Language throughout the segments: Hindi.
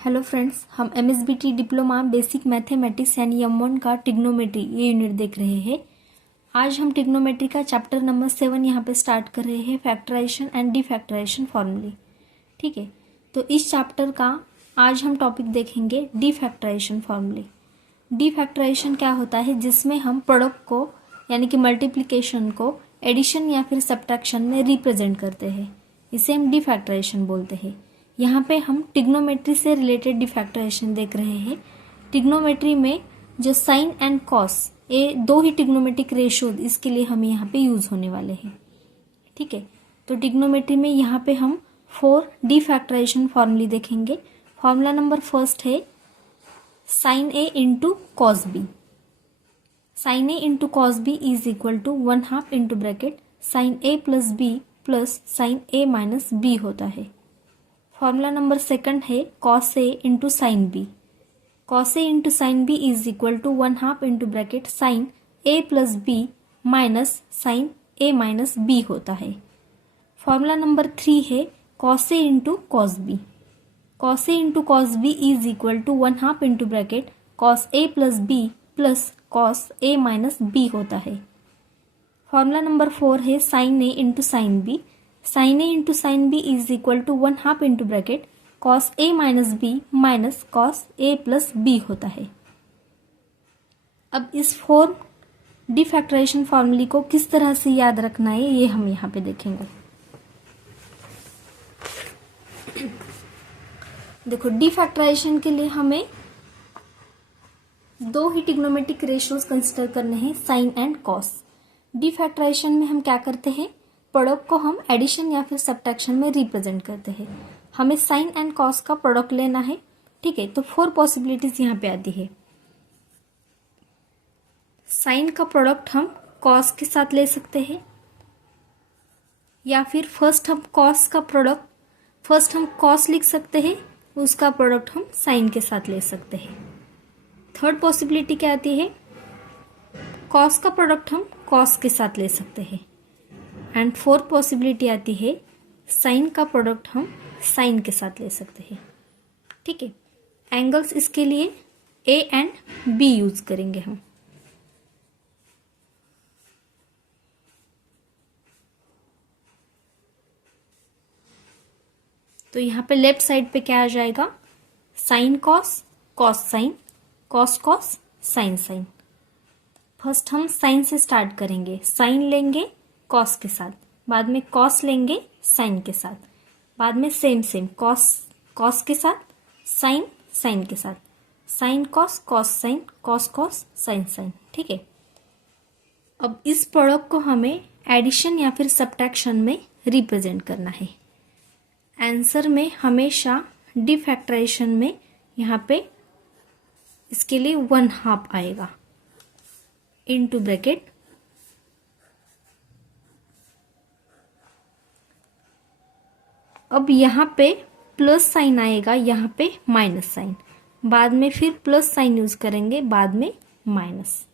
हेलो फ्रेंड्स, हम MSBT डिप्लोमा बेसिक मैथमेटिक्स यानी M1 का ट्रिग्नोमेट्री ये यूनिट देख रहे हैं। आज हम ट्रिग्नोमेट्री का चैप्टर नंबर 7 यहाँ पे स्टार्ट कर रहे हैं, फैक्टराइजेशन एंड डिफैक्टराइजेशन फॉर्मूले। ठीक है, तो इस चैप्टर का आज हम टॉपिक देखेंगे डिफैक्टराइजेशन फॉर्मूले। डिफैक्टराइजेशन क्या होता है, जिसमें हम प्रोडक्ट को यानी कि मल्टीप्लिकेशन को एडिशन या फिर सब्ट्रैक्शन में रिप्रेजेंट करते हैं, इसे हम डिफैक्टराइजेशन बोलते हैं। यहाँ पे हम ट्रिग्नोमेट्री से रिलेटेड डिफैक्टराइजेशन देख रहे हैं। ट्रिग्नोमेट्री में जो साइन एंड कॉस ये दो ही ट्रिग्नोमेट्रिक रेशियो इसके लिए हमें यहाँ पे यूज होने वाले हैं। ठीक है, तो ट्रिग्नोमेट्री में यहाँ पे हम 4 डिफैक्टराइजेशन फॉर्मूले देखेंगे। फॉर्मूला नंबर फर्स्ट है sine a into cos b. Sine a into cos b is equal to 1/2 into bracket sine a plus b plus sine a minus b होता है। फॉर्मूला नंबर सेकंड है cos a into sine b. Cos a into sine b is equal to 1/2 into bracket sine a plus b minus sine a minus b होता है। फॉर्मूला नंबर 3 है cos a into cos b. Cos a into cos b is equal to 1/2 into bracket cos a plus b plus cos a minus b होता है। फॉर्मूला नंबर 4 है sine a into sine b. Sine a into sine b is equal to 1/2 into bracket cos a minus b minus cos a plus b होता है। अब इस 4 डिफैक्टराइजेशन फॉर्मूले को किस तरह से याद रखना है ये हम यहाँ पे देखेंगे। देखो, डिफैक्टराइजेशन के लिए हमें दो ही ट्रिग्नोमेट्रिक रेशियोज कंसिडर करने हैं, साइन एंड कॉस। डिफैक्टराइजेशन में हम क्या करते हैं, प्रोडक्ट को हम एडिशन या फिर सब्ट्रैक्शन में रिप्रेजेंट करते हैं। हमें साइन एंड कॉस का प्रोडक्ट लेना है। ठीक है, तो 4 पॉसिबिलिटीज यहाँ पे आती है। साइन का प्रोडक्ट हम कॉस के साथ ले सकते हैं, या फिर फर्स्ट हम कॉस लिख सकते हैं, उसका प्रोडक्ट हम साइन के साथ ले सकते हैं। थर्ड पॉसिबिलिटी क्या आती है, कॉस का प्रोडक्ट हम कॉस के साथ ले सकते हैं। एंड 4th पॉसिबिलिटी आती है साइन का प्रोडक्ट हम साइन के साथ ले सकते हैं। ठीक है, एंगल्स इसके लिए ए एंड बी यूज करेंगे हम। तो यहाँ पे लेफ्ट साइड पे क्या आ जाएगा, sine cos, cos sine, cos cos, sine sine. First हम साइन से स्टार्ट करेंगे, साइन लेंगे कॉस के साथ, बाद में कॉस लेंगे साइन के साथ, बाद में सेम कॉस कॉस के साथ, साइन साइन के साथ, sine cos, cos sine, cos cos, sine sine. ठीक है, अब इस प्रोडक्ट को हमें एडिशन या फिर सब्ट्रैक्शन में रिप्रेजेंट करना है। आंसर में हमेशा डिफैक्टराइजेशन में यहाँ पे इसके लिए 1/2 आएगा इनटू ब्रैकेट अब यहाँ पे प्लस साइन आएगा, यहाँ पे माइनस साइन, बाद में फिर प्लस साइन यूज करेंगे, बाद में माइनस।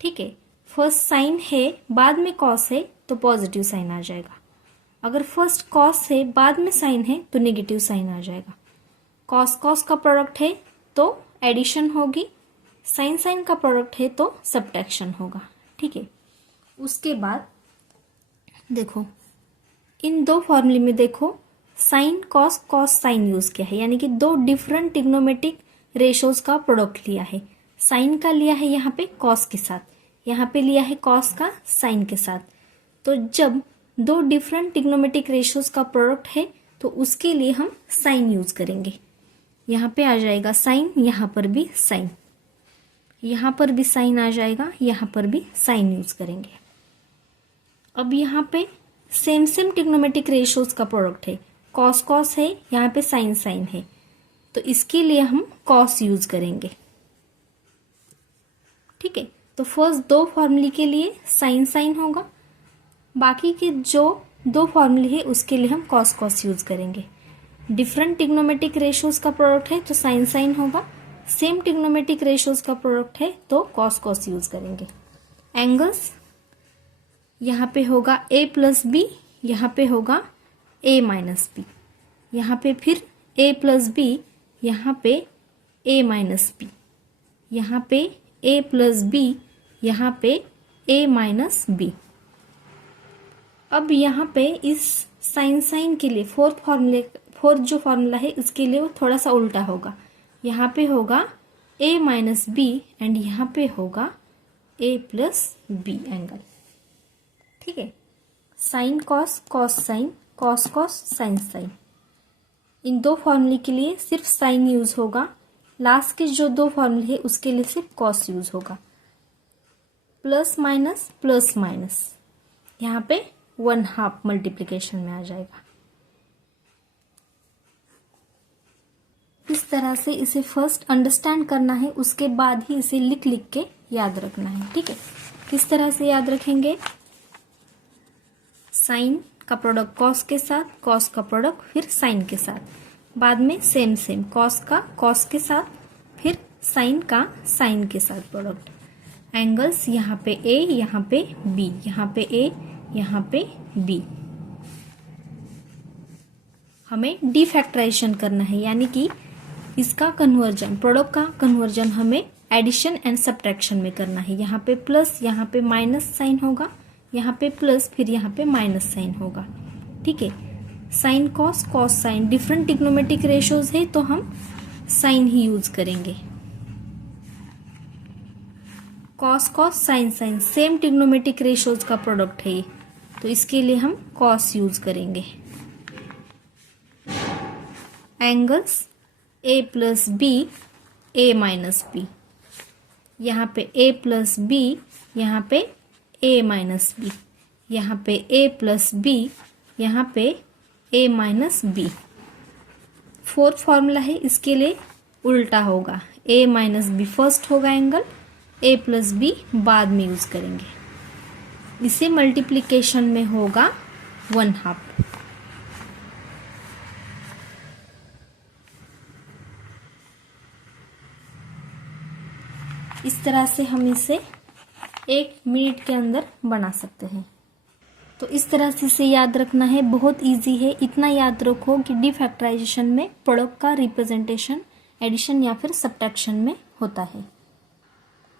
ठीक है, फर्स्ट साइन है बाद में कॉस है तो पॉजिटिव साइन आ जाएगा। अगर फर्स्ट कॉस है बाद में साइन है तो नेगेटिव साइन आ जाएगा। कॉस कॉस का प्रोडक्ट है तो एडिशन होगी, साइन साइन का प्रोडक्ट है तो सब्ट्रैक्शन होगा। ठीक है, उसके बाद देखो इन दो फॉर्मूले में देखो sign cos cos sign use किया है, यानी कि दो डिफरेंट ट्रिग्नोमेट्रिक रेशियोज का प्रोडक्ट लिया है। साइन का लिया है यहाँ पे कॉस के साथ, यहाँ पे लिया है कॉस का साइन के साथ। तो जब दो डिफरेंट ट्रिग्नोमेट्रिक रेशियोज का प्रोडक्ट है तो उसके लिए हम साइन यूज करेंगे। यहाँ पे आ जाएगा साइन, यहाँ पर भी साइन, यहाँ पर भी साइन आ जाएगा, यहाँ पर भी साइन यूज करेंगे। अब यहाँ पे सेम ट्रिग्नोमेट्रिक रेशियोज का प्रोडक्ट है, कॉस कॉस है, यहाँ पे साइन साइन है, तो इसके लिए हम कॉस यूज करेंगे। ठीक है, तो फर्स्ट दो फॉर्मूले के लिए साइन साइन होगा, बाकी के जो दो फॉर्मूले है उसके लिए हम कॉस कॉस यूज करेंगे। डिफरेंट ट्रिग्नोमेट्रिक रेशियोज का प्रोडक्ट है तो साइन साइन होगा, सेम ट्रिग्नोमेट्रिक रेशियोज का प्रोडक्ट है तो कॉस कॉस यूज करेंगे। एंगल्स यहाँ पे होगा a प्लस बी, यहाँ पे होगा a माइनस बी, यहाँ पे फिर a प्लस बी, यहाँ पे a माइनस बी, यहाँ पे a प्लस बी, यहाँ पे a माइनस बी। अब यहाँ पे इस साइन के लिए फोर्थ जो फॉर्मूला है इसके लिए वो थोड़ा सा उल्टा होगा। यहाँ पे होगा a माइनस बी एंड यहाँ पे होगा a प्लस बी एंगल। ठीक है, sine cos, cos sine, cos cos, sine sine. इन दो फॉर्मूले के लिए सिर्फ साइन यूज होगा, लास्ट के जो दो फॉर्मूले है उसके लिए सिर्फ कॉस यूज होगा। प्लस माइनस, यहाँ पे 1/2 मल्टीप्लिकेशन में आ जाएगा। इस तरह से इसे फर्स्ट अंडरस्टैंड करना है, उसके बाद ही इसे लिख के याद रखना है। ठीक है, किस तरह से याद रखेंगे? साइन का प्रोडक्ट कॉस के साथ, कॉस का प्रोडक्ट फिर साइन के साथ, बाद में सेम कॉस का कॉस के साथ, फिर साइन का साइन के साथ प्रोडक्ट। एंगल्स यहाँ पे ए, यहाँ पे बी, यहाँ पे ए, यहाँ पे बी। हमें डिफैक्टराइजेशन करना है, यानी कि इसका कन्वर्जन, प्रोडक्ट का कन्वर्जन हमें एडिशन एंड सब्ट्रैक्शन में करना है। यहाँ पे प्लस, यहाँ पे माइनस साइन होगा, यहाँ पे प्लस, फिर यहाँ पे माइनस साइन होगा। ठीक है, sine cos, cos sine, different trigonometric ratios है तो हम साइन ही यूज करेंगे। Cos cos, sine sine, same trigonometric ratios का प्रोडक्ट है ये, तो इसके लिए हम कॉस यूज करेंगे। Angles a plus b, a minus b, यहाँ पे a प्लस बी, यहाँ पे a माइनस बी, यहाँ पे a प्लस बी, यहाँ पे a minus b. Fourth formula है, इसके लिए उल्टा होगा, a माइनस बी फर्स्ट होगा एंगल, a प्लस बी बाद में यूज करेंगे। इसे मल्टीप्लिकेशन में होगा 1/2। इस तरह से हम इसे 1 मिनट के अंदर बना सकते हैं। तो इस तरह से इसे याद रखना है, बहुत इजी है। इतना याद रखो कि डिफैक्टराइजेशन में प्रोडक्ट का रिप्रेजेंटेशन एडिशन या फिर सब्ट्रैक्शन में होता है।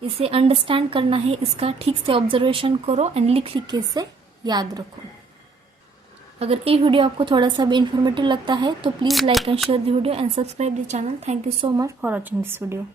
इसे अंडरस्टैंड करना है, इसका ठीक से ऑब्जर्वेशन करो एंड लिख के इसे याद रखो। अगर ये वीडियो आपको थोड़ा सा भी इन्फॉर्मेटिव लगता है तो please like and share the video and subscribe the channel. Thank you so much for watching this video.